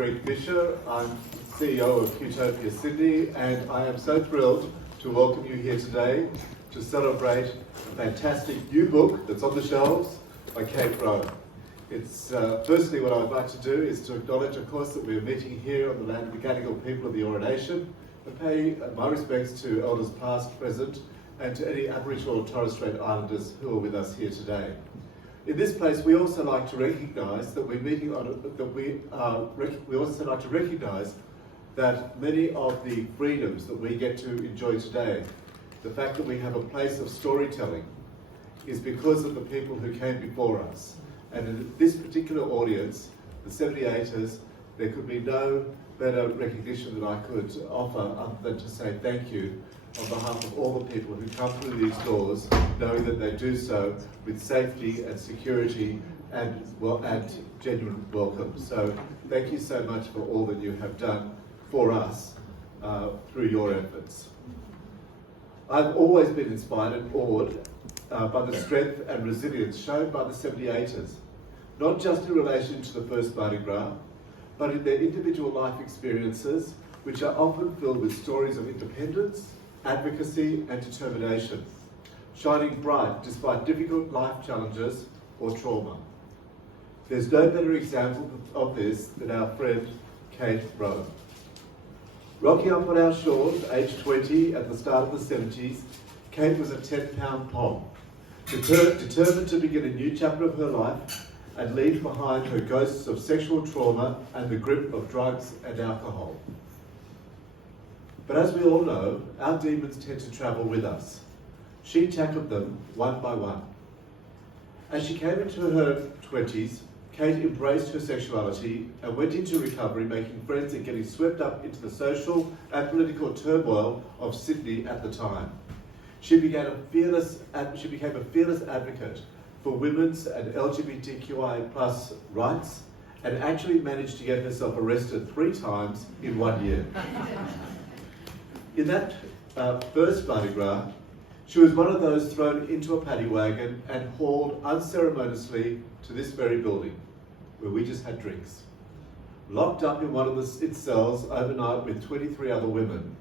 Greg Fisher. I'm CEO of Qtopia Sydney, and I am so thrilled to welcome you here today to celebrate a fantastic new book that's on the shelves by Kate Rowe. It's firstly, what I would like to do is to acknowledge, of course, that we're meeting here on the land of the Gadigal people of the Eora Nation, and pay my respects to elders past, present, and to any Aboriginal or Torres Strait Islanders who are with us here today. In this place, we also like to recognise that we also like to recognise that many of the freedoms that we get to enjoy today, the fact that we have a place of storytelling, is because of the people who came before us. And in this particular audience, the 78ers, there could be no better recognition that I could offer other than to say thank you on behalf of all the people who come through these doors, knowing that they do so with safety and security and genuine welcome. So thank you so much for all that you have done for us through your efforts. I've always been inspired and awed by the strength and resilience shown by the 78ers, not just in relation to the first Mardi Gras, but in their individual life experiences, which are often filled with stories of independence, advocacy and determination, shining bright despite difficult life challenges or trauma. There's no better example of this than our friend Kate Rowe. Rocking up on our shores, aged 20 at the start of the 70s, Kate was a 10 Pound Pom, determined to begin a new chapter of her life and leave behind her ghosts of sexual trauma and the grip of drugs and alcohol. But as we all know, our demons tend to travel with us. She tackled them one by one. As she came into her 20s, Kate embraced her sexuality and went into recovery, making friends and getting swept up into the social and political turmoil of Sydney at the time. She became a fearless advocate for women's and LGBTQI+ rights, and actually managed to get herself arrested 3 times in 1 year. In that first Mardi Gras, she was one of those thrown into a paddy wagon and hauled unceremoniously to this very building, where we just had drinks. Locked up in one of its cells overnight with 23 other women.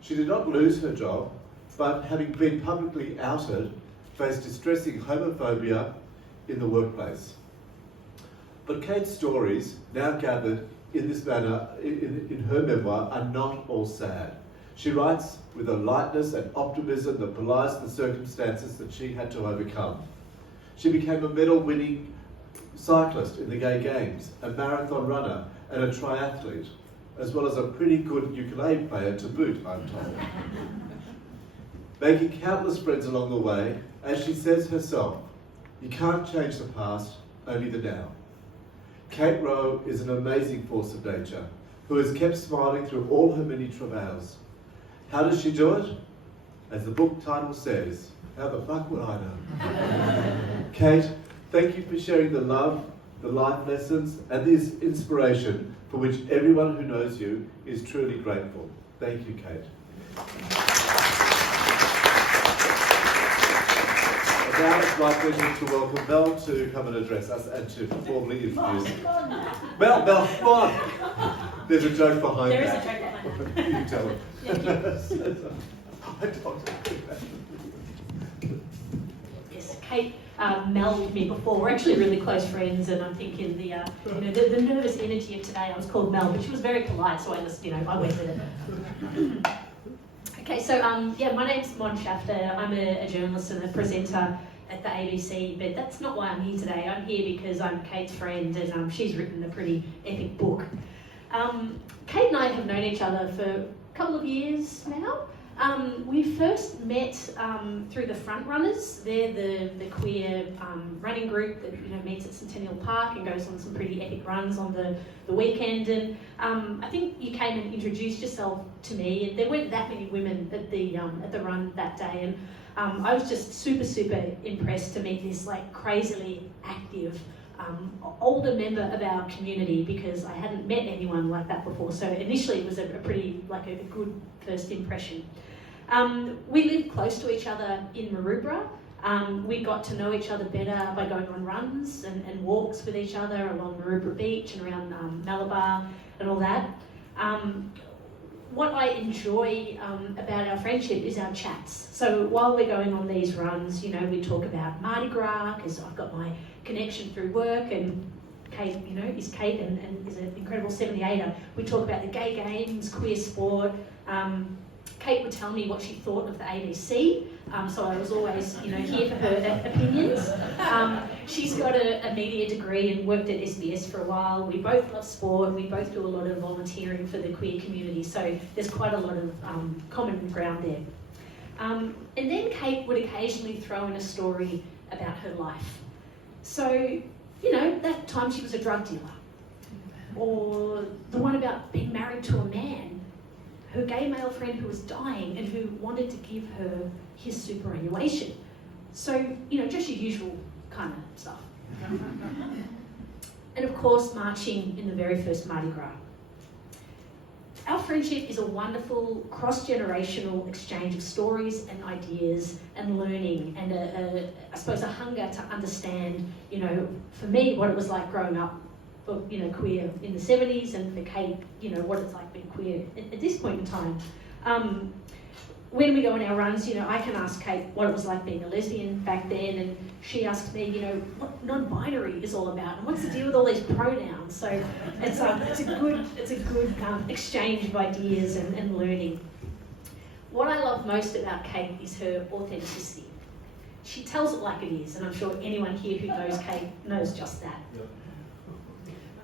She did not lose her job, but having been publicly outed, faced distressing homophobia in the workplace. But Kate's stories, now gathered in this manner in her memoir, are not all sad. She writes with a lightness and optimism that belies the circumstances that she had to overcome. She became a medal-winning cyclist in the Gay Games, a marathon runner and a triathlete, as well as a pretty good ukulele player to boot, I'm told. Making countless friends along the way, as she says herself, you can't change the past, only the now. Kate Rowe is an amazing force of nature who has kept smiling through all her many travails. How does she do it? As the book title says, how the fuck would I know? Kate, thank you for sharing the love, the life lessons, and this inspiration for which everyone who knows you is truly grateful. Thank you, Kate. And now it's my pleasure to welcome Mel to come and address us and to formally introduce. Mel, come on! There's a joke behind there that. There is a joke behind that. You can tell him. Yeah, yes, Kate Mel with me before. We're actually really close friends, and I'm thinking the nervous energy of today. I was called Mel, but she was very polite, so I just I went with it. Okay, so my name's Mon Shafter. I'm a journalist and a presenter at the ABC, but that's not why I'm here today. I'm here because I'm Kate's friend, and she's written a pretty epic book. Kate and I have known each other for a couple of years now. We first met through the Front Runners. They're the queer running group that meets at Centennial Park and goes on some pretty epic runs on the weekend. And I think you came and introduced yourself to me. And there weren't that many women at the run that day, and I was just super impressed to meet this crazily active older member of our community, because I hadn't met anyone like that before. So initially it was a pretty a good first impression. We live close to each other in Maroubra, We got to know each other better by going on runs and walks with each other along Maroubra Beach and around Malabar and all that. What I enjoy about our friendship is our chats. So while we're going on these runs, you know, we talk about Mardi Gras, because I've got my connection through work, and Kate, you know, is Kate and is an incredible 78er. We talk about the gay games, queer sport. Kate would tell me what she thought of the ABC, so I was always, you know, here for her opinions. She's got a media degree and worked at SBS for a while. We both love sport. We both do a lot of volunteering for the queer community, so there's quite a lot of common ground there. And then Kate would occasionally throw in a story about her life. So, you know, that time she was a drug dealer, or the one about being married to a man, her gay male friend who was dying and who wanted to give her his superannuation. So, you know, just your usual kind of stuff. And of course, marching in the very first Mardi Gras. Our friendship is a wonderful cross-generational exchange of stories and ideas and learning, and I suppose a hunger to understand, you know, for me, what it was like growing up, you know, queer in the 70s, and for Kate, you know, what it's like being queer at this point in time. When we go on our runs, you know, I can ask Kate what it was like being a lesbian back then, and she asks me, you know, what non-binary is all about, and what's the deal with all these pronouns. So it's a good exchange of ideas and learning. What I love most about Kate is her authenticity. She tells it like it is, and I'm sure anyone here who knows Kate knows just that. Yep.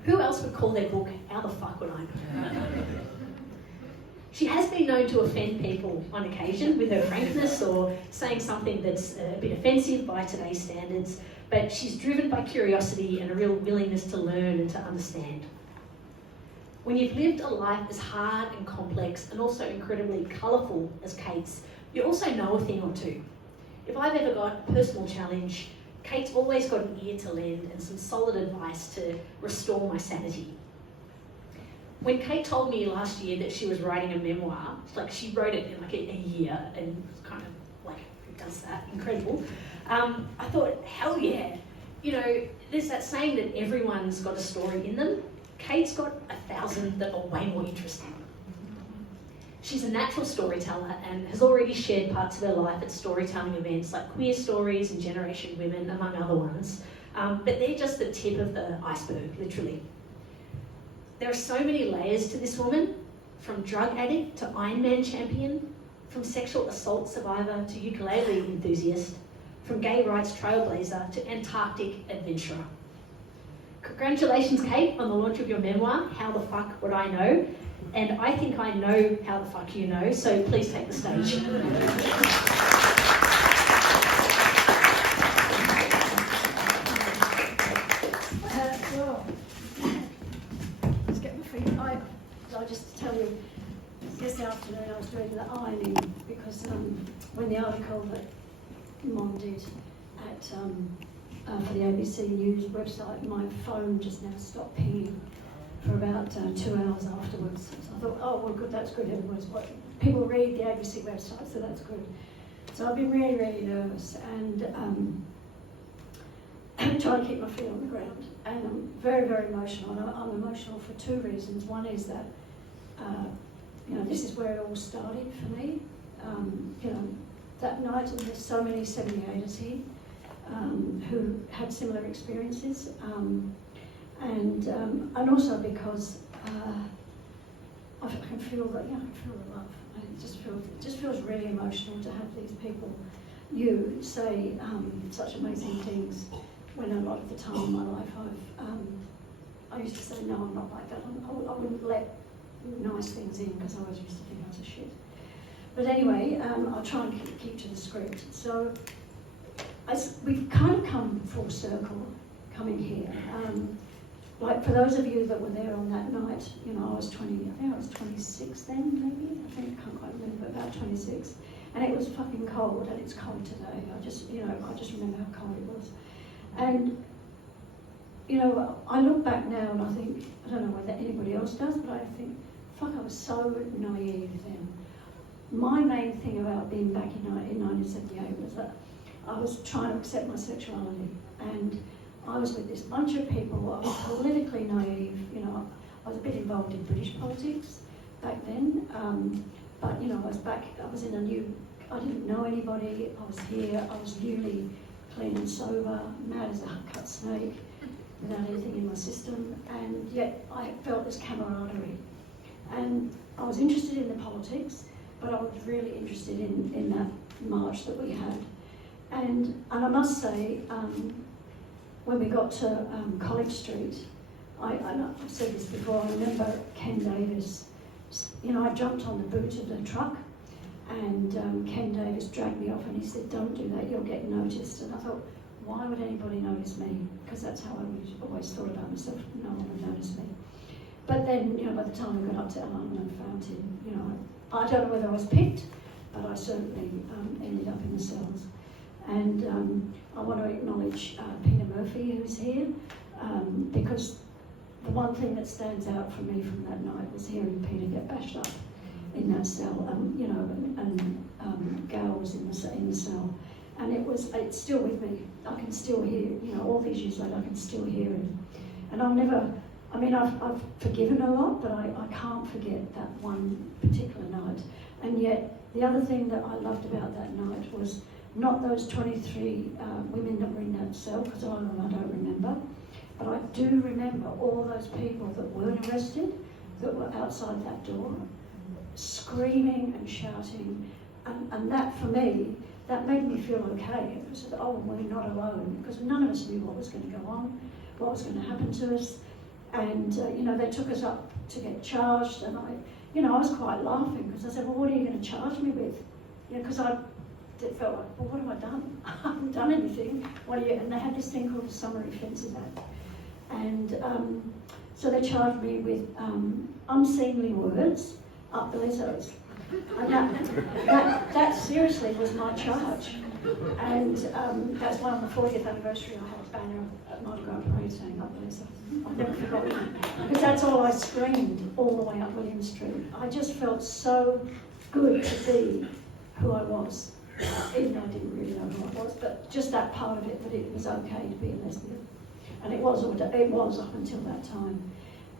Who else would call their book How the Fuck Would I Know? She has been known to offend people on occasion with her frankness or saying something that's a bit offensive by today's standards, but she's driven by curiosity and a real willingness to learn and to understand. When you've lived a life as hard and complex and also incredibly colourful as Kate's, you also know a thing or two. If I've ever got a personal challenge, Kate's always got an ear to lend and some solid advice to restore my sanity. When Kate told me last year that she was writing a memoir, like she wrote it in like a year, and it was kind of like, who does that? Incredible. I thought, hell yeah. You know, there's that saying that everyone's got a story in them. Kate's got 1,000 that are way more interesting. She's a natural storyteller and has already shared parts of her life at storytelling events like Queer Stories and Generation Women, among other ones. But they're just the tip of the iceberg, literally. There are so many layers to this woman, from drug addict to Ironman champion, from sexual assault survivor to ukulele enthusiast, from gay rights trailblazer to Antarctic adventurer. Congratulations, Kate, on the launch of your memoir, How the Fuck Would I Know? And I think I know how the fuck you know, so please take the stage. I'll just tell you, yesterday afternoon I was doing the ironing because when the article that Mom did at for the ABC News website, my phone just now stopped pinging for about 2 hours afterwards. So I thought, oh well, good, that's good. Everyone's people read the ABC website, so that's good. So I've been really, really nervous and trying to keep my feet on the ground. And I'm very, very emotional. And I'm emotional for two reasons. One is that, you know, this is where it all started for me. You know, that night, and there's so many 78ers here who had similar experiences. And also because I can feel that, yeah, I can feel the love. It just feels really emotional to have these people, you say such amazing things. When a lot of the time in my life I used to say, no, I'm not like that. I wouldn't let nice things in because I always used to think I was a shit. But anyway, I'll try and keep to the script. So we've kind of come full circle coming here. Like for those of you that were there on that night, you know, I think I was 26 then, maybe. I can't quite remember, about 26. And it was fucking cold, and it's cold today. I just remember how cold it was. And, you know, I look back now and I think, I don't know whether anybody else does, but I think, fuck, I was so naive then. My main thing about being back in 1978 was that I was trying to accept my sexuality, and I was with this bunch of people. I was politically naive, you know. I was a bit involved in British politics back then, but you know, I was in a new, I didn't know anybody. I was here. I was newly clean and sober, mad as a cut snake, without anything in my system, and yet I felt this camaraderie. And I was interested in the politics, but I was really interested in that march that we had. And I must say, when we got to College Street, I've said this before, I remember Ken Davis, you know, I jumped on the boot of the truck, and Ken Davis dragged me off and he said, "Don't do that, you'll get noticed." And I thought, why would anybody notice me? Because that's how I always thought about myself, no one would notice me. But then, you know, by the time we got up to Elon and found him, you know, I don't know whether I was picked, but I certainly ended up in the cells. And I want to acknowledge Peter Murphy, who's here, because the one thing that stands out for me from that night was hearing Peter get bashed up in that cell, you know, and Gail was in the cell. And it's still with me. I can still hear, you know, all these years later, I can still hear him. And I'll never, I mean, I've forgiven a lot, but I can't forget that one particular night. And yet, the other thing that I loved about that night was not those 23 women that were in that cell, because I don't remember, but I do remember all those people that weren't arrested, that were outside that door, screaming and shouting, and that for me, that made me feel okay. It was, oh, we're not alone, because none of us knew what was going to go on, what was going to happen to us. And, you know, they took us up to get charged, and I was quite laughing, because I said, well, what are you going to charge me with? You know, because I felt like, well, what have I done? I haven't done anything. What are you? And they had this thing called the Summary Offences Act. And so they charged me with unseemly words up the lezzos. And that seriously was my charge. And that's why on the 40th anniversary I had a banner at Mardi Gras parade saying up the lezzos. I've never forgotten that. Because that's all I screamed all the way up William Street. I just felt so good to be who I was, even though I didn't really know who I was, but just that part of it, that it was okay to be a lesbian. And it was up until that time.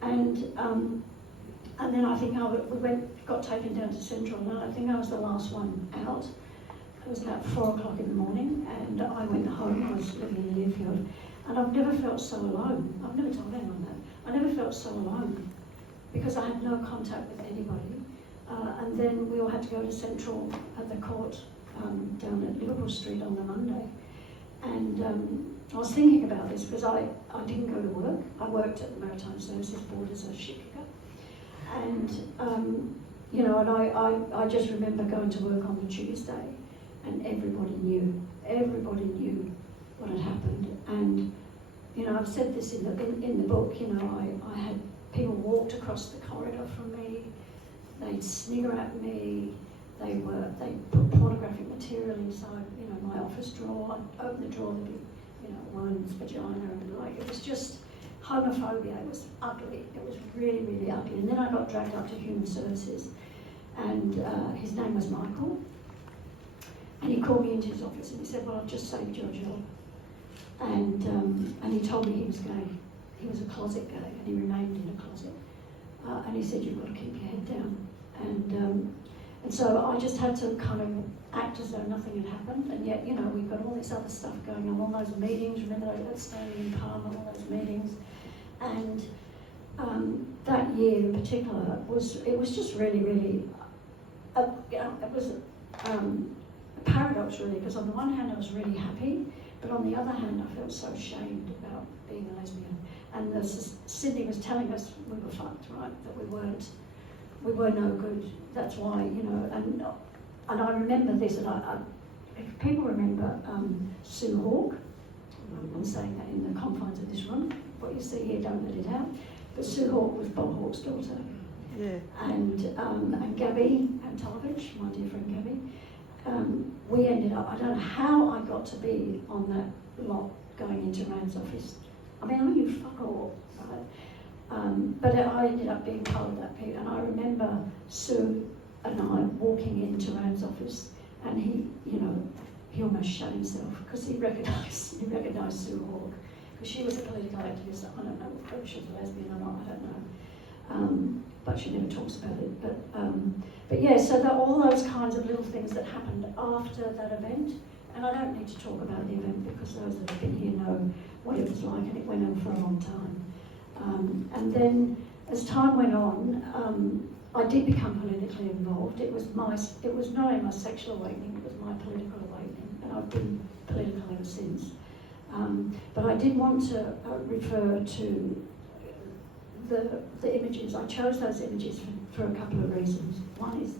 And then I think we got taken down to Central, and I think I was the last one out. It was about 4 o'clock in the morning, and I went home. I was living in Learfield, and I've never felt so alone. I've never told anyone that. I never felt so alone, because I had no contact with anybody. And then we all had to go to Central at the court down at Liverpool Street on the Monday. And I was thinking about this because I didn't go to work. I worked at the Maritime Services Board as a shipkeeper. And, you know, and I just remember going to work on the Tuesday, and everybody knew what had happened. And, you know, I've said this in the book, you know, I had people walked across the corridor from me, they'd snigger at me, they put pornographic material inside, you know, my office drawer. I'd open the drawer, there'd be, you know, woman's vagina, and like, it was just homophobia. It was ugly. It was really, really ugly. And then I got dragged up to Human Services, and his name was Michael, and he called me into his office and he said, well, I've just saved your job. And he told me he was gay. He was a closet gay, and he remained in a closet. And he said, you've got to keep your head down. And so I just had to kind of act as though nothing had happened, and yet, you know, we've got all this other stuff going on, all those meetings, remember that standing in Palm and all those meetings. And that year in particular, it was just really, really, it was a paradox really, because on the one hand I was really happy, but on the other hand I felt so ashamed about being a lesbian. And Sydney was telling us we were fucked, right, that we were no good. That's why, you know, and I remember this, and if people remember Sue Hawke, I'm saying that in the confines of this room, what you see here, don't let it out, but Sue Hawke was Bob Hawke's daughter. Yeah. And Gabby Antolovich, my dear friend Gabby, we ended up, I don't know how I got to be on that lot going into Rand's office. I mean, I knew fuck all, right? But I ended up being part of that period, and I remember Sue and I walking into Rand's office, and he, you know, he almost shut himself because he recognised Sue Hawke, because she was a political activist. I don't know whether she was a lesbian or not, I don't know. But she never talks about it. But yeah, so there are all those kinds of little things that happened after that event. And I don't need to talk about the event because those that have been here know what it was like, and it went on for a long time. And then as time went on, I did become politically involved. It was not only my sexual awakening, it was my political awakening, and I've been political ever since. But I did want to refer to the images. I chose those images for a couple of reasons. One is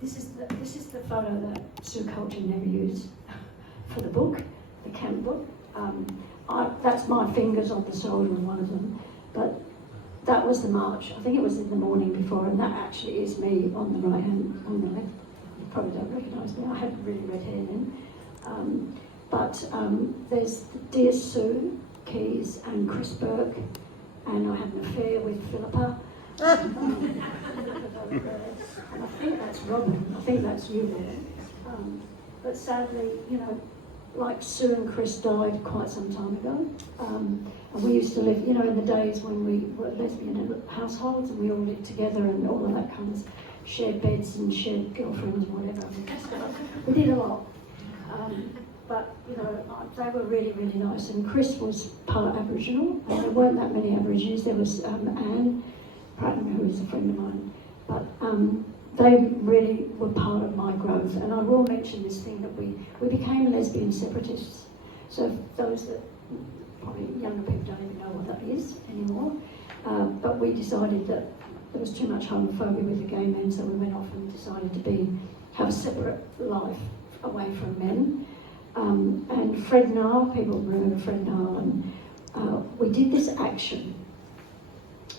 this is the photo that Sue Colton never used for the book, the camp book. That's my fingers on the soldier on one of them, but that was the march. I think it was in the morning before, and that actually is me on the right hand, on the left. You probably don't recognise me. I had really red hair then. There's Dear Sue Keys and Chris Burke, and I had an affair with Philippa. And I think that's Robin. I think that's you there. But sadly, like Sue and Chris died quite some time ago. And we used to live, in the days when we were lesbian households and we all lived together and all of that kind of shared beds and shared girlfriends and whatever. We did a lot. But they were really, really nice. And Chris was part Aboriginal, and there weren't that many Aborigines. There was Anne Pratnam, who is a friend of mine. But they really were part of my growth. And I will mention this thing that we became lesbian separatists. So those that, probably younger people don't even know what that is anymore. But we decided that there was too much homophobia with the gay men, so we went off and decided to have a separate life away from men. And Fred Nile, people remember Fred Nile, and we did this action.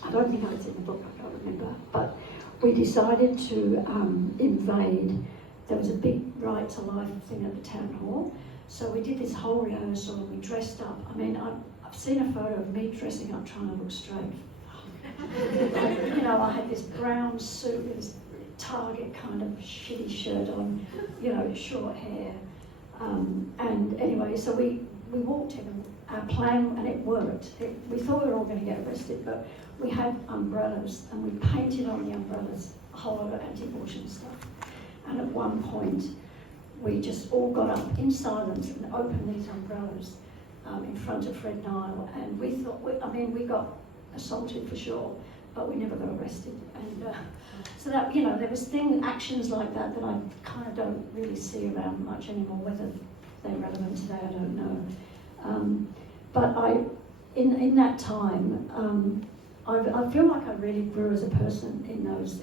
I don't think it's in the book, I can't remember, but we decided to invade. There was a big Right to Life thing at the town hall, so we did this whole rehearsal and we dressed up. I mean, I've seen a photo of me dressing up trying to look straight. I had this brown suit with this Target kind of shitty shirt on, short hair. And anyway, so we walked in, our plan, and it worked. We thought we were all going to get arrested, but we had umbrellas, and we painted on the umbrellas a whole lot of anti-abortion stuff. And at one point, we just all got up in silence and opened these umbrellas in front of Fred Nile, and we thought, we got assaulted for sure, but we never got arrested. And so that, there was actions like that I kind of don't really see around much anymore. Whether they're relevant today, I don't know. But in that time, I feel like I really grew as a person in those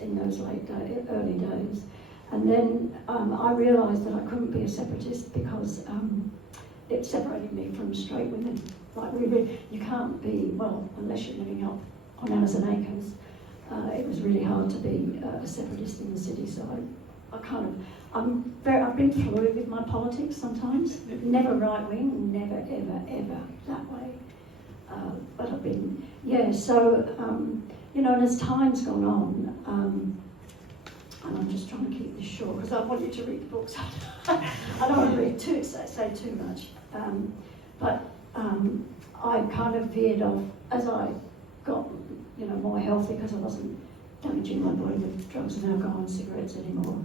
early days. And then I realised that I couldn't be a separatist because it separated me from straight women. Like you can't be, well, unless you're living up on Amazon Acres. It was really hard to be a separatist in the city, so I've been fluid with my politics sometimes. Never right wing, never ever that way. But I've been, and as time's gone on, and I'm just trying to keep this short because I want you to read the books. I don't want to say too much. I kind of veered off as I got more healthy because I wasn't damaging my body with drugs and alcohol and cigarettes anymore.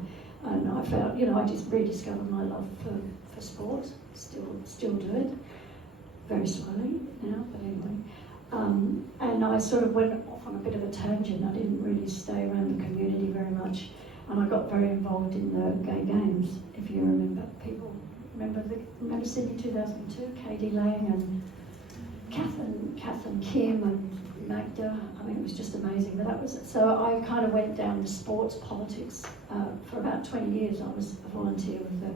And I found, I just rediscovered my love for sport. Still do it. Very slowly now, but anyway. And I sort of went off on a bit of a tangent. I didn't really stay around the community very much. And I got very involved in the gay games, if you remember. People remember Sydney 2002, Katie Lang and Catherine Kim and Magda. I mean, it was just amazing. But that was it. So I kind of went down the sports politics. For about 20 years, I was a volunteer with the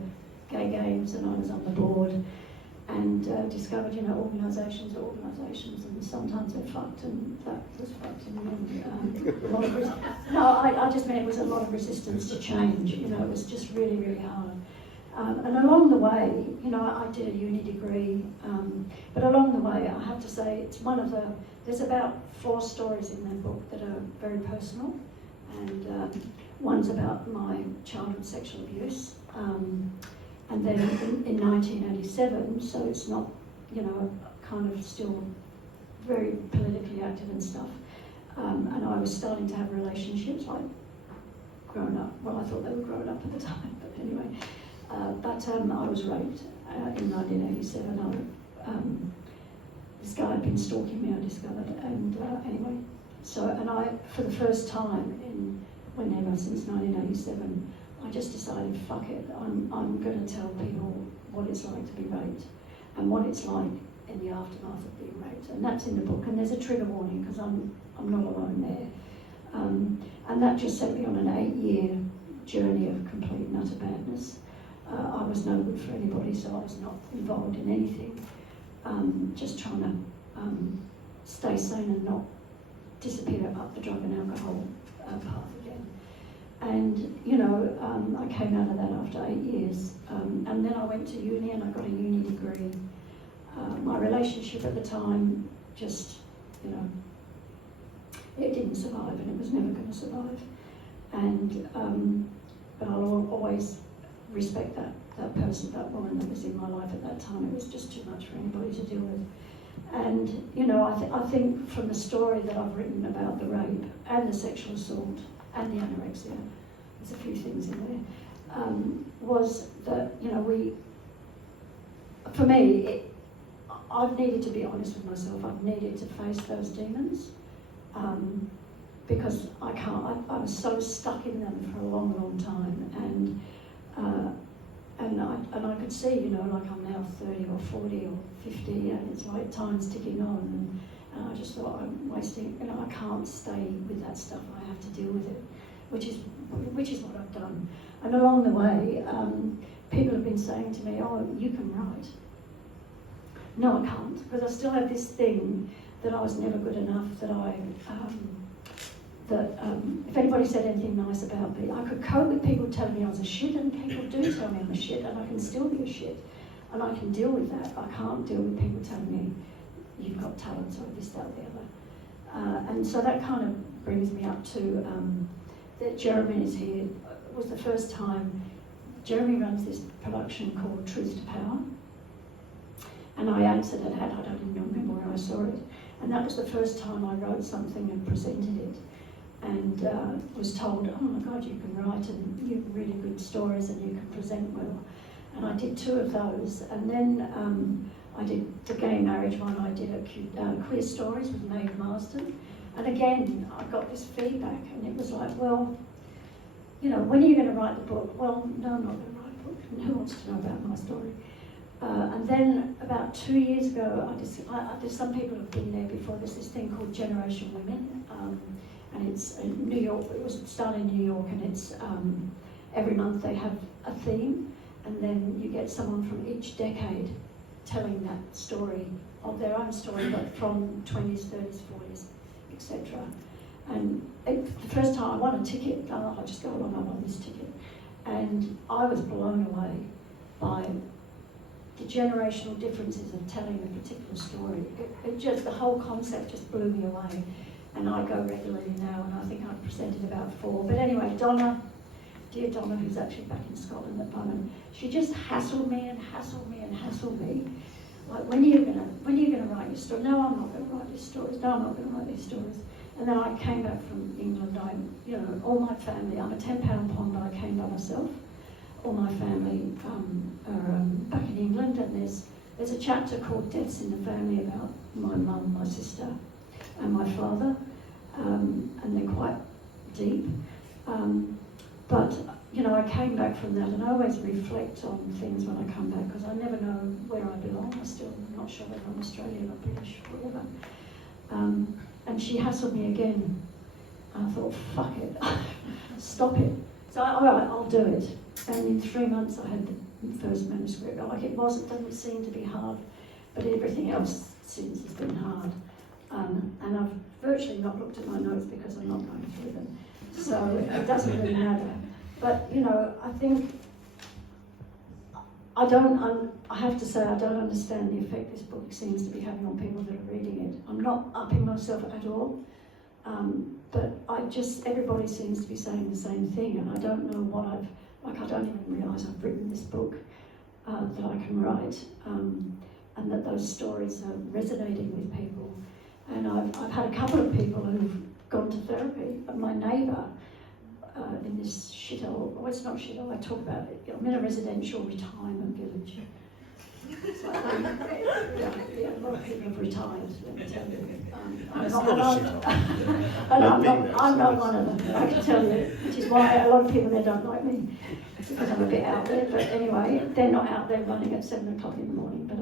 gay games, and I was on the board. And discovered, organisations, and sometimes they're fucked, and that was fucked. And a lot of I just mean it was a lot of resistance to change. It was just really, really hard. And along the way, I did a uni degree, but along the way, I have to say, it's there's about 4 stories in that book that are very personal, and one's about my childhood sexual abuse. And then in 1987, so it's not, you know, kind of still very politically active and stuff. And I was starting to have relationships, like grown up. Well, I thought they were grown up at the time, but anyway. I was raped in 1987. This guy had been stalking me, I discovered, and anyway. So, and I, for the first time whenever since 1987, I just decided, fuck it, I'm going to tell people what it's like to be raped and what it's like in the aftermath of being raped. And that's in the book, and there's a trigger warning because I'm not alone there. And that just set me on an 8-year journey of complete and utter badness. I was no good for anybody, so I was not involved in anything. Just trying to stay sane and not disappear up the drug and alcohol path again. And, you know, I came out of that after 8 years. And then I went to uni and I got a uni degree. My relationship at the time just, you know, it didn't survive and it was never going to survive. And, but I'll always respect that person, that woman that was in my life at that time. It was just too much for anybody to deal with. And, you know, I think from the story that I've written about the rape and the sexual assault and the anorexia, there's a few things in there, was that, you know, for me, I've needed to be honest with myself. I've needed to face those demons because I was so stuck in them for a long, long time. And I could see, you know, like I'm now 30 or 40 or 50 and it's like time's ticking on and I just thought I'm wasting, you know, I can't stay with that stuff, I have to deal with it, which is what I've done. And along the way, people have been saying to me, oh, you can write. No, I can't, because I still have this thing that I was never good enough, if anybody said anything nice about me, I could cope with people telling me I was a shit, and people do tell me I'm a shit, and I can still be a shit, and I can deal with that. I can't deal with people telling me you've got talents or this, that, or the other. And so that kind of brings me up to that Jeremy is here. It was the first time. Jeremy runs this production called Truth to Power, and I answered an ad. I don't even remember where I saw it, and that was the first time I wrote something and presented it. And was told, oh my God, you can write and you have really good stories and you can present well. And I did 2 of those. And then I did the gay marriage one. I did a Queer Stories with Maeve Marsden. And again, I got this feedback and it was like, well, you know, when are you going to write the book? Well, no, I'm not going to write a book. And who wants to know about my story? And then about 2 years ago, there's some people have been there before. There's this thing called Generation Women. And it's in New York. It was started in New York, and it's every month they have a theme, and then you get someone from each decade telling that story of their own story, but from 20s, 30s, 40s, etc. And the first time I won a ticket, I just go along, I won this ticket, and I was blown away by the generational differences of telling a particular story. It just, the whole concept just blew me away. And I go regularly now, and I think I've presented about 4. But anyway, Donna, dear Donna, who's actually back in Scotland at the moment, she just hassled me and hassled me and hassled me. Like, when are you gonna write your story? No, I'm not gonna write these stories. No, I'm not gonna write these stories. And then I came back from England. All my family, I'm a 10 Pound Pom, but I came by myself. All my family are back in England, and there's a chapter called Deaths in the Family about my mum, my sister, and my father, and they're quite deep. But, you know, I came back from that, and I always reflect on things when I come back, because I never know where I belong. I'm still not sure whether I'm Australian or British or whatever. And she hassled me again. And I thought, fuck it, stop it. So, all right, I'll do it. And in 3 months, I had the first manuscript. Like, it doesn't seem to be hard, but everything else since has been hard. And I've virtually not looked at my notes because I'm not going through them. So it doesn't really matter. But, you know, I think I have to say I don't understand the effect this book seems to be having on people that are reading it. I'm not upping myself at all. But everybody seems to be saying the same thing, and I don't know I don't even realise I've written this book. that I can write, and that those stories are resonating with people. And I've had a couple of people who've gone to therapy. My neighbour in this shithole, well, it's not shithole, I talk about it. I'm in a residential retirement village. It's like, yeah, a lot of people have retired, let me tell you. I'm not one of them, I can tell you, which is why a lot of people there don't like me, because I'm a bit out there. But anyway, they're not out there running at 7 o'clock in the morning, but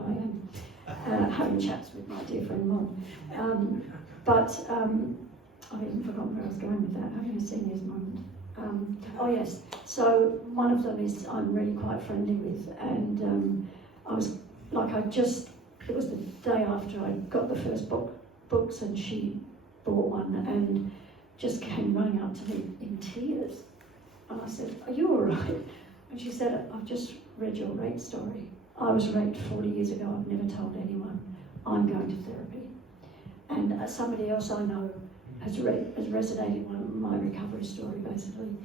I am having chats with my dear friend Mon. I've even forgotten where I was going with that, having a senior's moment. Oh yes, so one of them is I'm really quite friendly with, and I was like, it was the day after I got the first books, and she bought one and just came running up to me in tears. And I said, "Are you all right?" And she said, "I've just read your rape story. I was raped 40 years ago, I've never told anyone. I'm going to therapy." And somebody else I know has resonated with my recovery story, basically,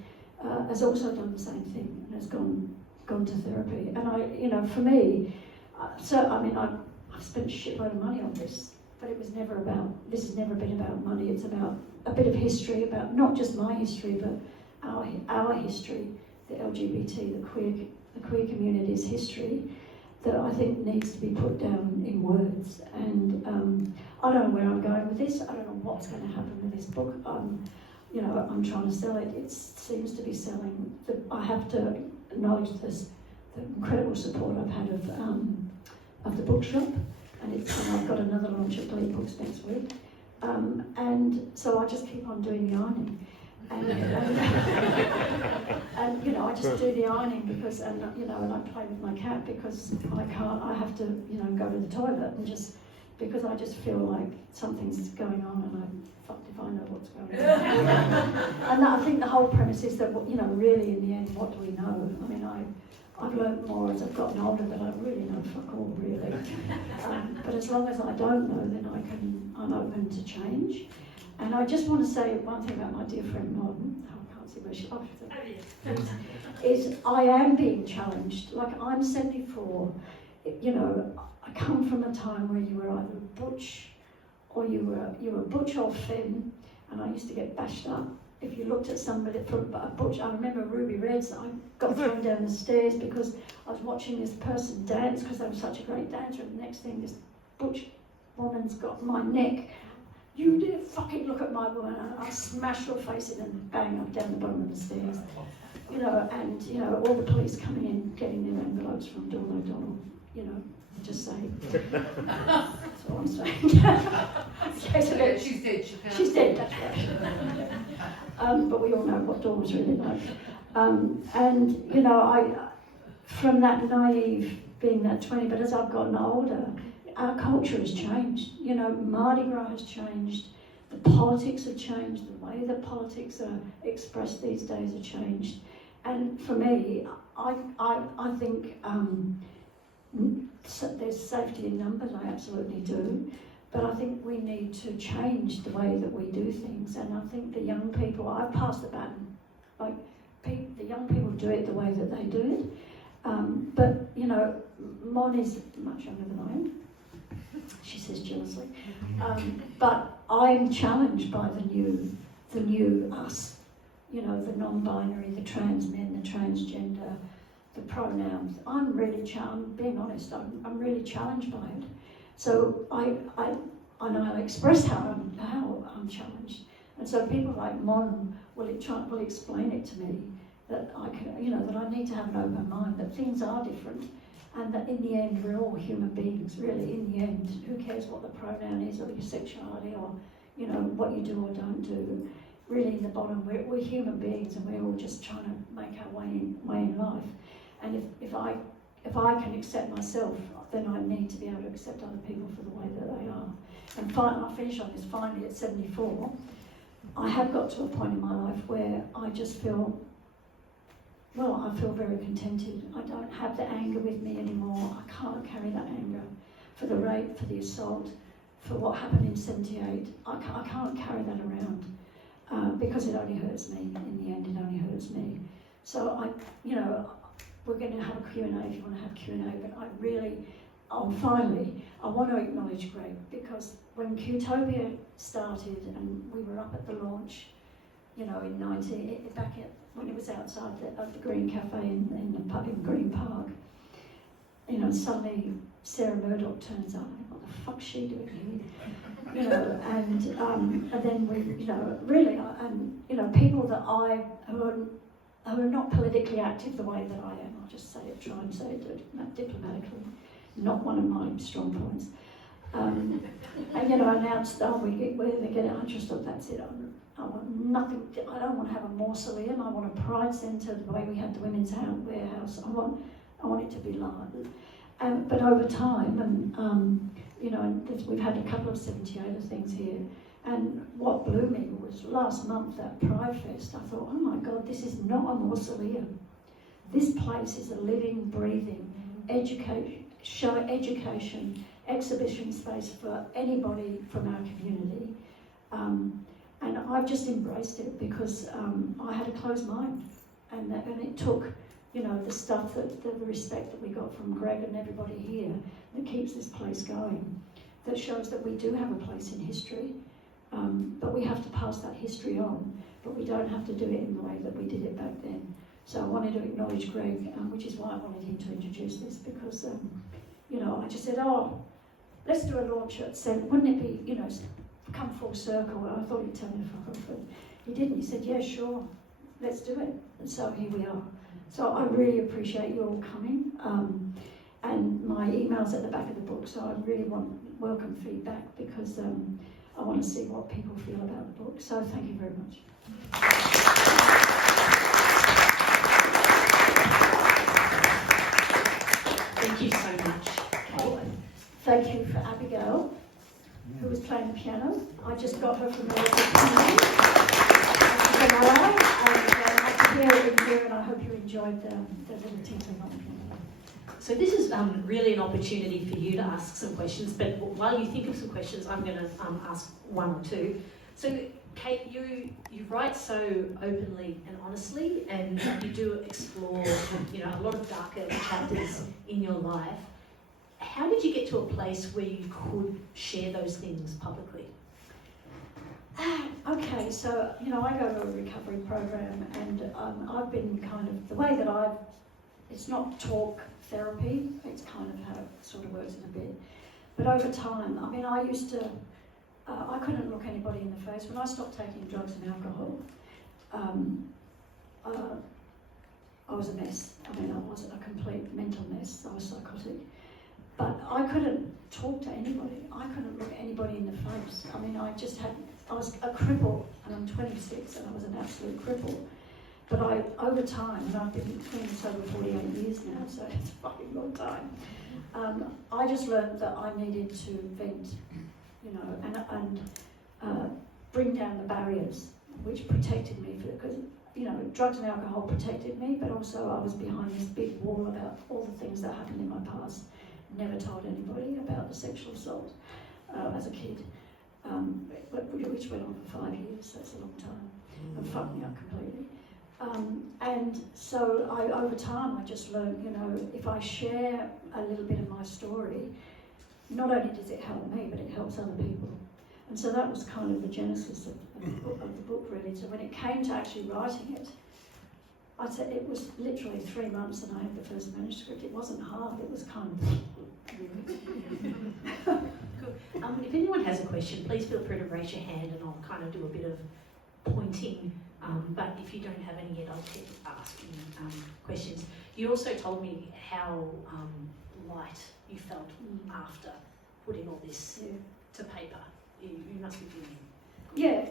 has also done the same thing and has gone to therapy. And for me, I've spent a shitload of money on this, but this has never been about money. It's about a bit of history, about not just my history, but our history, the LGBT, the queer community's history, that I think needs to be put down in words. And I don't know where I'm going with this. I don't know what's going to happen with this book. I'm trying to sell it. It seems to be selling. I have to acknowledge the incredible support I've had of the bookshop, and I've got another launch at Bleed Books next week. And so I just keep on doing the ironing. And I just do the ironing because, and I play with my cat because I have to, go to the toilet, and just because I just feel like something's going on, and I'm fucked if I know what's going on. And I think the whole premise is that, really in the end, what do we know? I mean, I've learned more as I've gotten older, but I really know fuck all, really. But as long as I don't know, then I'm open to change. And I just want to say one thing about my dear friend Mardi. I can't see where she is. I am being challenged. Like, I'm 74. I come from a time where you were either butch or you were butch or femme, and I used to get bashed up if you looked at somebody from a butch. I remember Ruby Reds. I got thrown down the stairs because I was watching this person dance because they were such a great dancer, and the next thing, this butch woman's got my neck. "You didn't fucking look at my woman." And I smashed her face in and bang up down the bottom of the stairs. And all the police coming in, getting their envelopes from Dawn O'Donnell, just saying. That's all I'm saying. She's dead. She's dead, that's right. But we all know what Dawn was really like. I, from that naive, being that 20, but as I've gotten older, our culture has changed. Mardi Gras has changed, the politics have changed, the way that politics are expressed these days have changed. And for me, I think there's safety in numbers, I absolutely do. But I think we need to change the way that we do things. And I think the young people, I've passed the baton. Like, the young people do it the way that they do it. But Mon is much younger than I am. She says jealously. But I'm challenged by the new us. The non-binary, the trans men, the transgender, the pronouns. I'm being honest, I'm really challenged by it. So I express how I'm challenged. And so people like Mon will explain it to me that I can, that I need to have an open mind, that things are different. And that in the end, we're all human beings, really. In the end, who cares what the pronoun is, or your sexuality, or what you do or don't do. Really, in the bottom, we're human beings, and we're all just trying to make our way in life. And if I can accept myself, then I need to be able to accept other people for the way that they are. And I'll finish on this. Finally, at 74, I have got to a point in my life where I just feel. Well, I feel very contented. I don't have the anger with me anymore. I can't carry that anger for the rape, for the assault, for what happened in 78. I can't carry that around because it only hurts me. In the end, it only hurts me. So we're going to have a Q&A if you want to have Q&A, but I really, finally, I want to acknowledge Greg, because when Qtopia started and we were up at the launch, you know, when it was outside of the Green Cafe in the pub in Green Park, you know, suddenly Sarah Murdoch turns up. What the fuck's she doing here? You know, and then we, you know, really, and you know, people that who are not politically active the way that I am. I'll just say it, try and say it diplomatically. Not one of my strong points. And you know, announced, we're going to get it. I just thought, that's it. I want nothing. I don't want to have a mausoleum. I want a pride centre the way we had the Women's Warehouse. I want it to be large. But over time, and you know, we've had a couple of 78er things here. And what blew me was last month, that Pride Fest. I thought, oh my God, this is not a mausoleum. This place is a living, breathing, education, exhibition space for anybody from our community. And I've just embraced it because I had a closed mind. And it took, you know, the stuff, the respect that we got from Greg and everybody here that keeps this place going, that shows that we do have a place in history. But we have to pass that history on, but we don't have to do it in the way that we did it back then. So I wanted to acknowledge Greg, which is why I wanted him to introduce this, because, you know, I just said, let's do a launch at 7. Wouldn't it be, you know, come full circle? And I thought he'd tell me to fuck off, but he didn't. He said, yeah, sure, let's do it. And so here we are. So I really appreciate you all coming. And my email's at the back of the book, so I really welcome feedback, because I want to see what people feel about the book. So thank you very much. Thank you so much. Oh, thank you for Abigail, who was playing the piano. I just got her from the local community. And I could hear it in here, and I hope you enjoyed the little tinkling on the piano. So this is really an opportunity for you to ask some questions, but while you think of some questions, I'm going to ask one or two. So Kate, you write so openly and honestly, and you do explore, you know, a lot of darker chapters in your life. How did you get to a place where you could share those things publicly? Okay, so, you know, I go to a recovery program, and I've been kind of, the way that it's not talk therapy, it's kind of how it sort of works in a bit. But over time, I mean, I used to, I couldn't look anybody in the face. When I stopped taking drugs and alcohol, I was a mess. I mean, I was a complete mental mess. I was psychotic. But I couldn't talk to anybody. I couldn't look anybody in the face. I mean, I was a cripple, and I'm 26, and I was an absolute cripple. But over time, and I've been clean and sober 48 years now, so it's a fucking long time, I just learned that I needed to vent, you know, and bring down the barriers which protected me, because, you know, drugs and alcohol protected me, but also I was behind this big wall about all the things that happened in my past. Never told anybody about the sexual assault as a kid, which went on for 5 years, so it's a long time, and fucked me up completely. And so over time, I just learned, you know, if I share a little bit of my story, not only does it help me, but it helps other people. And so that was kind of the genesis of the book, really. So when it came to actually writing it, I'd say it was literally 3 months, and I had the first manuscript. It wasn't hard, it was kind of... Cool. If anyone has a question, please feel free to raise your hand, and I'll kind of do a bit of pointing. But if you don't have any yet, I'll keep asking questions. You also told me how light you felt after putting all this to paper. You must be feeling. Yeah,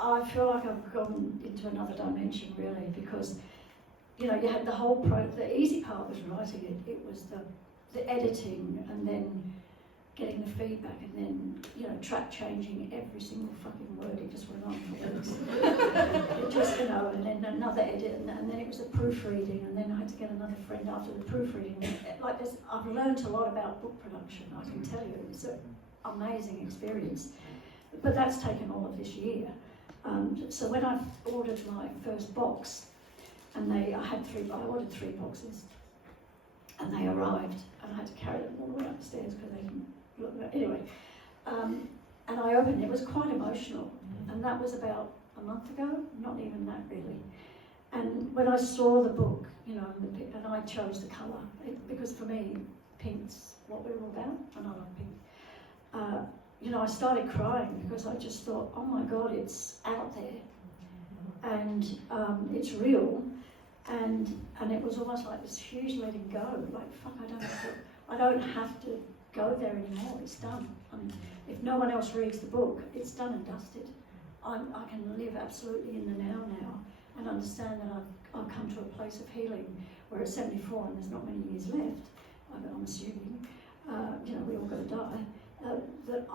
I feel like I've gone into another dimension, really, because, you know, you had the whole the easy part was writing it. It was the editing, and then getting the feedback, and then, you know, track changing every single fucking word. It just went on for weeks. It just, you know, and then another edit, and then it was a proofreading, and then I had to get another friend after the proofreading. Like this, I've learned a lot about book production, I can tell you. It's an amazing experience. But that's taken all of this year. So when I ordered my first box, and I ordered 3 boxes, and they arrived, and I had to carry them all the way upstairs because they didn't look at anyway. And I opened it. It was quite emotional, and that was about a month ago, not even that really. And when I saw the book, you know, and I chose the colour, because for me, pink's what we're all about, and I like pink. You know, I started crying because I just thought, oh my God, it's out there, and it's real, and it was almost like this huge letting go, like fuck, I don't have to go there anymore. It's done. I mean, if no one else reads the book, it's done and dusted. I can live absolutely in the now, and understand that I've come to a place of healing where at 74 and there's not many years left, I'm assuming, you know, we all got to die, that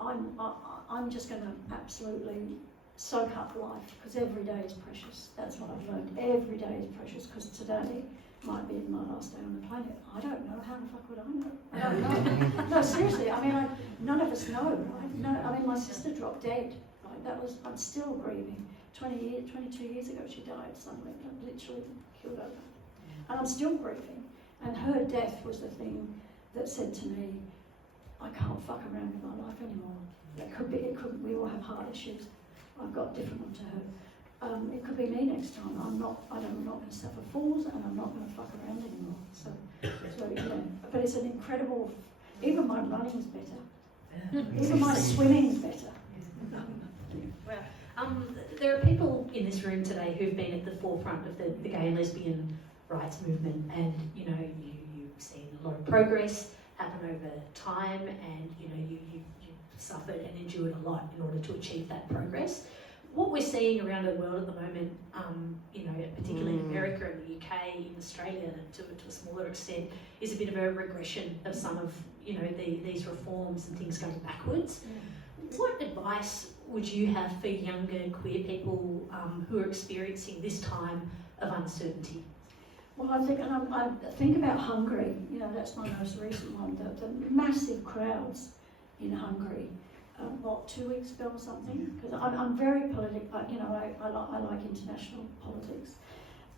I'm just going to absolutely soak up life, because every day is precious. That's what I've learned. Every day is precious, because today might be my last day on the planet. I don't know. How the fuck would I know? I don't know. No, seriously. I mean, none of us know, right? No, I mean, my sister dropped dead. Right? I'm still grieving. 22 years ago, she died suddenly, literally killed over. And I'm still grieving. And her death was the thing that said to me, I can't fuck around with my life anymore. It couldn't. We all have heart issues. I've got different one to her. It could be me next time. I'm not going to suffer falls, and I'm not going to fuck around anymore. So you know, but it's an incredible. Even my running's better. Even my swimming's better. Well, there are people in this room today who've been at the forefront of the gay and lesbian rights movement, and you know, you've seen a lot of progress happen over time, and you know, you suffered and endured a lot in order to achieve that progress. What we're seeing around the world at the moment, you know, particularly in America and the UK, in Australia to a smaller extent, is a bit of a regression of some of, you know, these reforms and things going backwards. What advice would you have for younger queer people who are experiencing this time of uncertainty? Well, I think about Hungary. You know, that's my most recent one. The massive crowds in Hungary. 2 weeks ago or something? Because I'm very political. You know, I like international politics,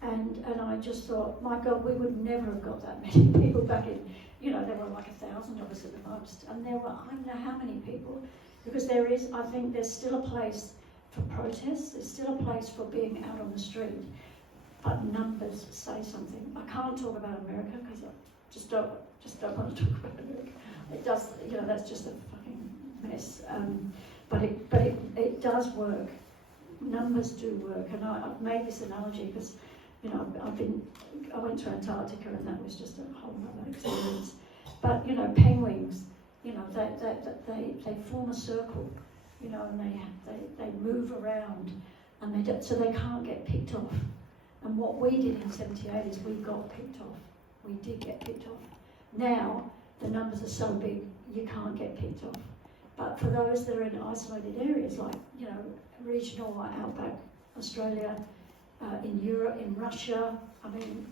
and I just thought, my God, we would never have got that many people back in. You know, there were like 1,000 of us at the most, and there were I don't know how many people, because I think there's still a place for protests. There's still a place for being out on the street. But numbers say something. I can't talk about America because I just don't want to talk about America. It does, you know, that's just a fucking mess. But it does work. Numbers do work, and I've made this analogy because, you know, I went to Antarctica, and that was just a whole other experience. But you know, penguins, you know, they form a circle, you know, and they move around, and so they can't get picked off. And what we did in 78 is we got picked off. We did get picked off. Now, the numbers are so big, you can't get picked off. But for those that are in isolated areas, like, you know, regional or outback Australia, in Europe, in Russia, I mean,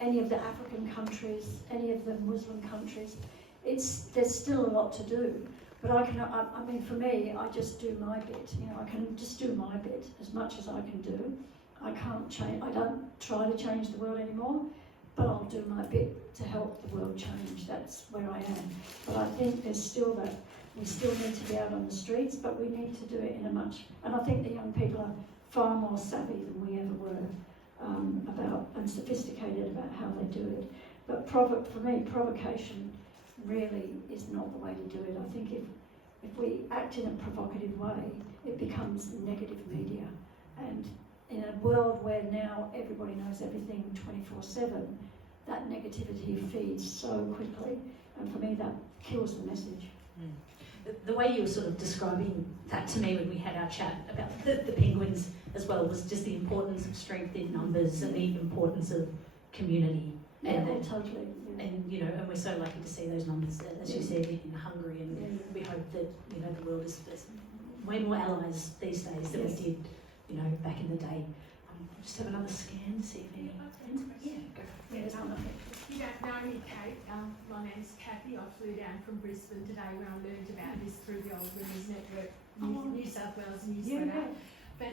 any of the African countries, any of the Muslim countries, there's still a lot to do. But I mean, for me, I just do my bit. You know, I can just do my bit as much as I can do. I can't change. I don't try to change the world anymore, but I'll do my bit to help the world change. That's where I am. But I think there's still that we still need to be out on the streets, but we need to do it in a much. And I think the young people are far more savvy than we ever were about and sophisticated about how they do it. But for me, provocation really is not the way to do it. I think if we act in a provocative way, it becomes negative media. And in a world where now everybody knows everything 24/7, that negativity feeds so quickly, and for me that kills the message. The way you were sort of describing that to me when we had our chat about the penguins as well was just the importance of strength in numbers and the importance of community. Yeah, totally. Yeah. And you know, and we're so lucky to see those numbers, as you said, in Hungary, and we hope that, you know, the world is way more allies these days than we did, you know, back in the day. Just have another scan, see if any. Yeah, go for it. You don't know me, Kate. My name's Kathy. I flew down from Brisbane today when I learned about this through the Old Women's Network, New South Wales newsletter. But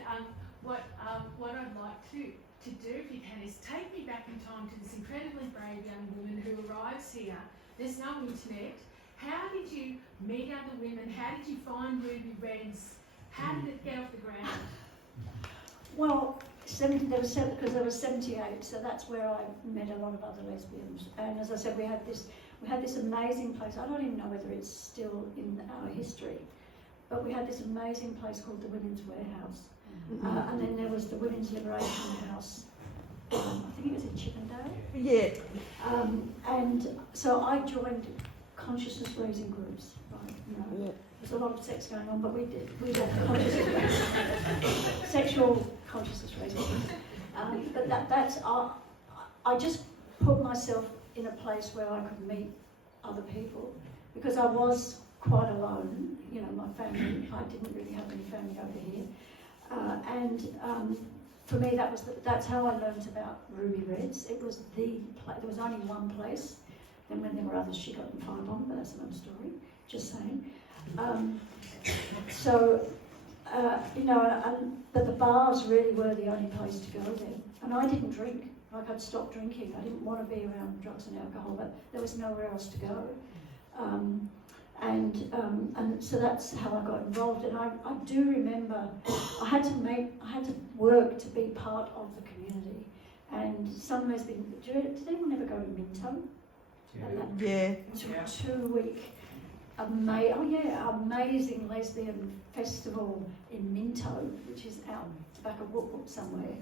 what I'd like to to do, if you can, is take me back in time to this incredibly brave young woman who arrives here. There's no internet. How did you meet other women? How did you find Ruby Reds? How did it get off the ground? Well, because there was 78, so that's where I met a lot of other lesbians. And as I said, we had this amazing place. I don't even know whether it's still in our history, but we had this amazing place called the Women's Warehouse. And then there was the Women's Liberation House. I think it was in Chippendale. Yeah. And so I joined consciousness raising groups, right? You know, Yeah. there's a lot of sex going on, but we did sexual consciousness raising groups. But that's I just put myself in a place where I could meet other people, because I was quite alone. You know, my family, I didn't really have any family over here. For me, that's how I learned about Ruby Reds. It was there was only one place. Then when there were others, she got them fired on, but that's another story. Just saying. But the bars really were the only place to go then. And I didn't drink. Like, I'd stopped drinking. I didn't want to be around drugs and alcohol, but there was nowhere else to go. And so that's how I got involved. And I do remember I had to work to be part of the community. And some lesbian, did anyone ever go to Minto? Yeah. It's a 2-week amazing lesbian festival in Minto, which is out back of Woodwood somewhere.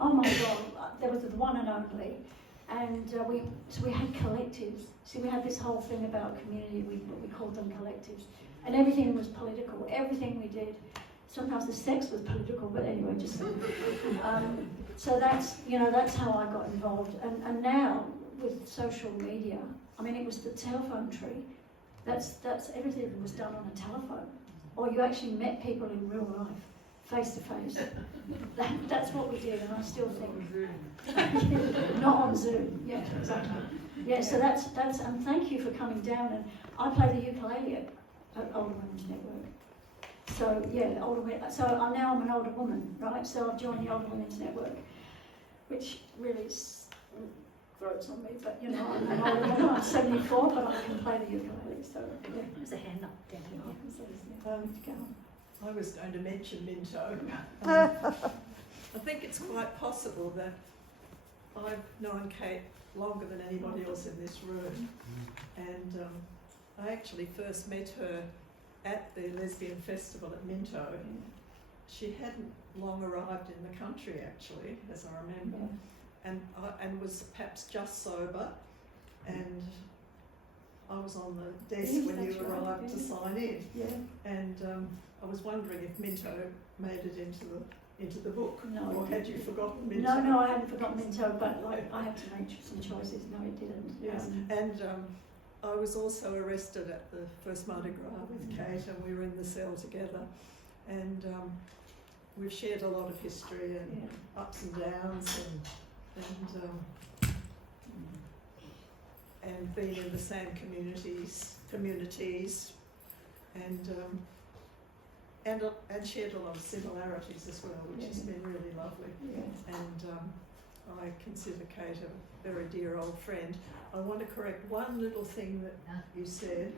Oh my God, there was the one and only. And we had collectives. See, we had this whole thing about community, we called them collectives. And everything was political, everything we did. Sometimes the sex was political, but anyway, just so that's how I got involved. And now with social media, I mean, it was the telephone tree. That's everything was done on a telephone, or you actually met people in real life, face to face. That's what we did, and I still think not on Zoom. Yeah, exactly. Yeah, so that's and thank you for coming down. And I play the ukulele at Older Women's Network. So yeah, now I'm an older woman, right? So I've joined the Older Women's Network, which really grows on me. But you know, I'm an older woman. I'm 74, but I can play the ukulele. So yeah, There's a hand up down here. I was going to mention Minto. I think it's quite possible that I've known Kate longer than anybody else in this room, and I actually first met her at the Lesbian Festival at Minto. She hadn't long arrived in the country, actually, as I remember, and was perhaps just sober, and I was on the desk when you arrived to sign in, and I was wondering if Minto made it into the book, or had you forgotten Minto? No, I hadn't forgotten Minto, but I had to make some choices. No, it didn't. Yes, and I was also arrested at the first Mardi Gras with Kate, and we were in the cell together, and we've shared a lot of history and ups and downs, and been in the same communities, and shared a lot of similarities as well, which has been really lovely. And I consider Kate a very dear old friend. I want to correct one little thing that you said.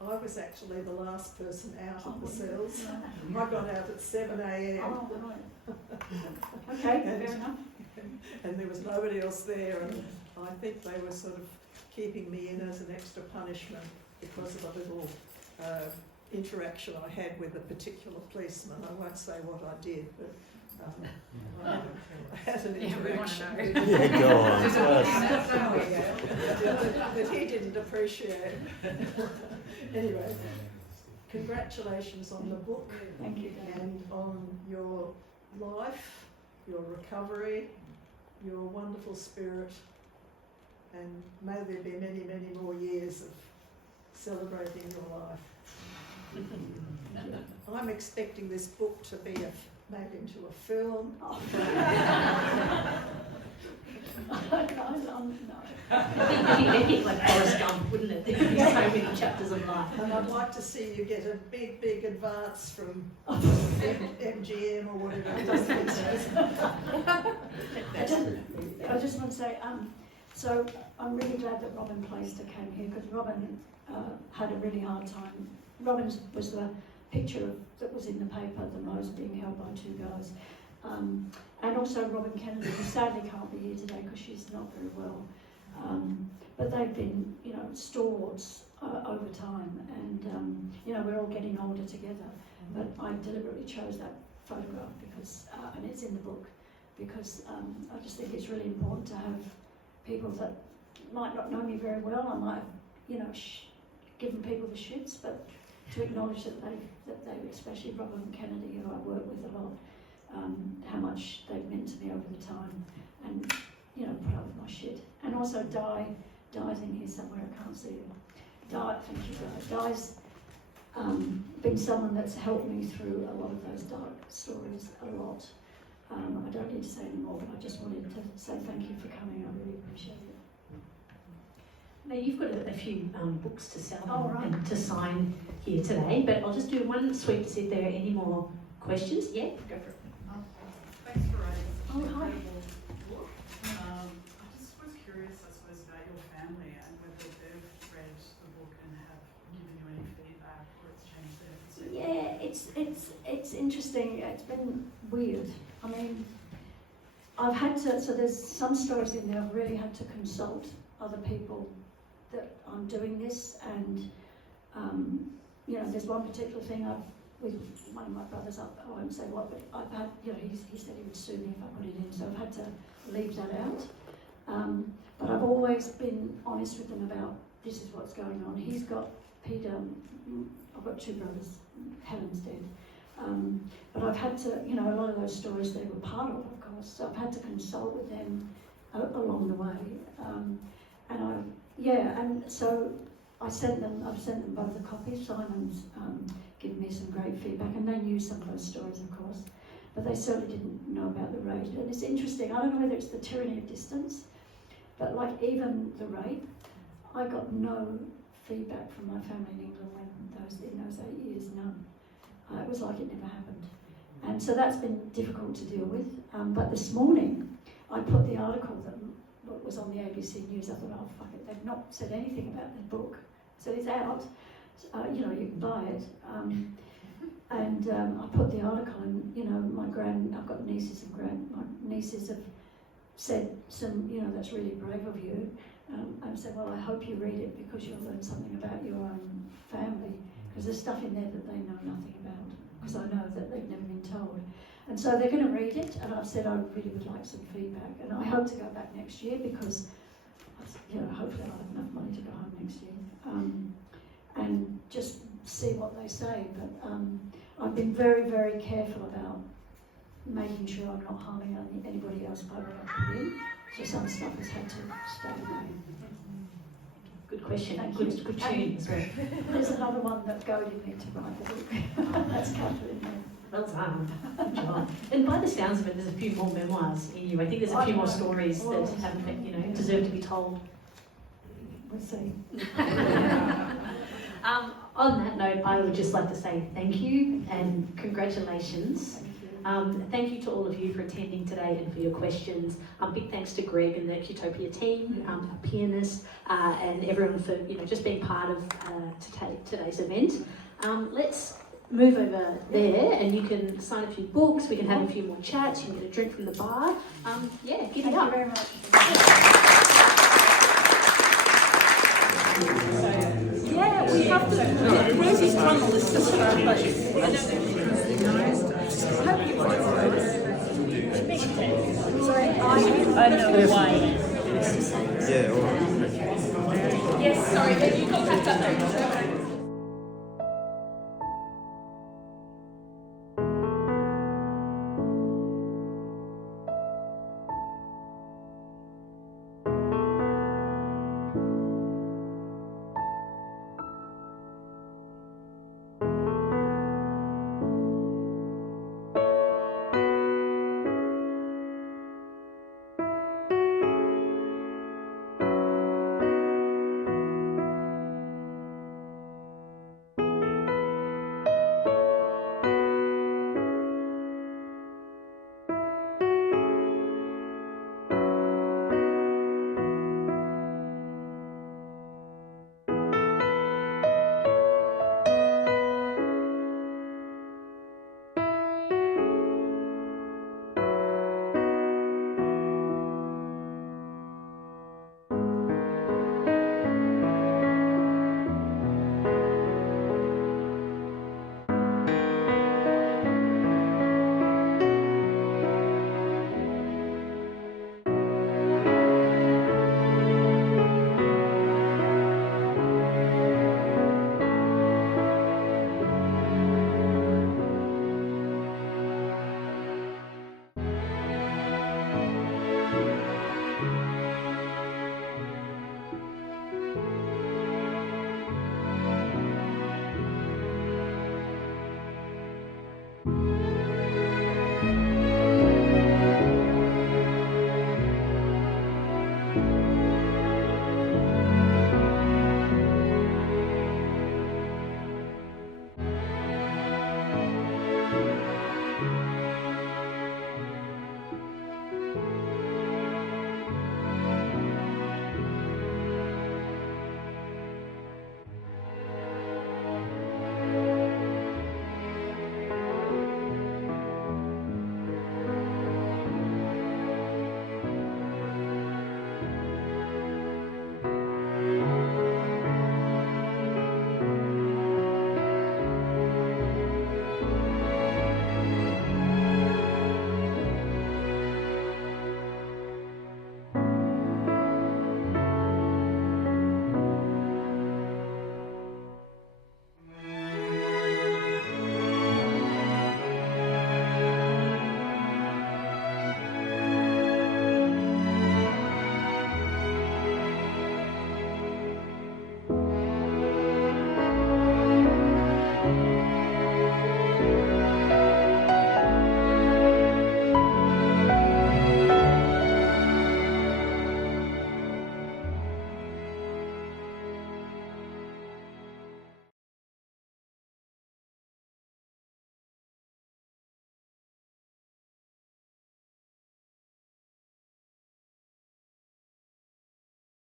I was actually the last person out of the cells. I got out at 7 a.m. Oh, right. Okay, fair enough. And there was nobody else there, and I think they were sort of keeping me in as an extra punishment because of a little interaction I had with a particular policeman. I won't say what I did, but I had an interaction. Yeah, go on. That he didn't appreciate. Anyway, congratulations on the book. Thank you, and on your life, your recovery, your wonderful spirit, and may there be many, many more years of celebrating your life. I'm expecting this book to be made into a film. No. It'd be like Forrest Gump, wouldn't it? There'd be so many chapters of life. And I'd like to see you get a big advance from MGM or whatever it is. I just want to say, so I'm really glad that Robin Plaister came here, because Robin had a really hard time. Robin was the picture that was in the paper, the nose being held by two guys. And also Robin Kennedy, who sadly can't be here today because she's not very well. But they've been, stalwarts over time, and we're all getting older together. But I deliberately chose that photograph because, and it's in the book, because I just think it's really important to have people that might not know me very well. I might have, given people the shits, but to acknowledge that they, especially Robin Kennedy, who I work with a lot, how much they've meant to me over the time, and put up with my shit. And also Di's in here somewhere, I can't see him. Thank you, Di's been someone that's helped me through a lot of those dark stories a lot. I don't need to say any more, but I just wanted to say thank you for coming. I really appreciate it. Now, you've got a few books to sell right. and to sign here today, but I'll just do one sweep to see if there are any more questions. Yeah, go for it. Thanks for writing such an Oh, hi. incredible book. I just was curious, I suppose, about your family and whether they've read the book and have given you any feedback or it's changed their perspective. Yeah, it's interesting. It's been weird. I mean, I've had to, so there's some stories in there I've really had to consult other people that I'm doing this, and there's one particular thing with one of my brothers, I won't say what, but I've had, he said he would sue me if I put it in, so I've had to leave that out. But I've always been honest with them about this is what's going on. He's got Peter, I've got two brothers, Helen's dead. But I've had to, a lot of those stories they were part of course, so I've had to consult with them along the way. And so I've sent them both a copy. Simon's given me some great feedback, and they knew some of those stories, of course, but they certainly didn't know about the rape. And it's interesting, I don't know whether it's the tyranny of distance, but like even the rape, I got no feedback from my family in England in those 8 years, none. It was like it never happened. And so that's been difficult to deal with. But this morning, I put the article that was on the ABC News. I thought, oh, fuck it, they've not said anything about the book. So it's out. You can buy it. I put the article, and, I've got nieces and my nieces have said some, that's really brave of you. And said, well, I hope you read it because you'll learn something about your own family. Because there's stuff in there that they know nothing about, because I know that they've never been told. And so they're going to read it, and I've said I really would like some feedback. And I hope to go back next year because, hopefully I'll have enough money to go home next year. And just see what they say. But I've been very, very careful about making sure I'm not harming anybody else by what I put in. So some stuff has had to stay away. Good question. Thank Good you. tune as well. There's another one that goaded me to write the book. That's covered in there. Well done. Good job. And by the sounds of it, there's a few more memoirs in you. I think there's a few more stories that haven't been, deserve to be told. We'll see. On that note, I would just like to say thank you and congratulations. Thank you to all of you for attending today and for your questions. Big thanks to Greg and the Qtopia team, our pianist, and everyone for just being part of today's event. Let's move over there, and you can sign a few books. We can have a few more chats. You can get a drink from the bar. Give it up. Thank you very much. We have to. Rosie's tunnel is just our place. I know why. Yeah, all right. Yes, sorry, but you got packed up.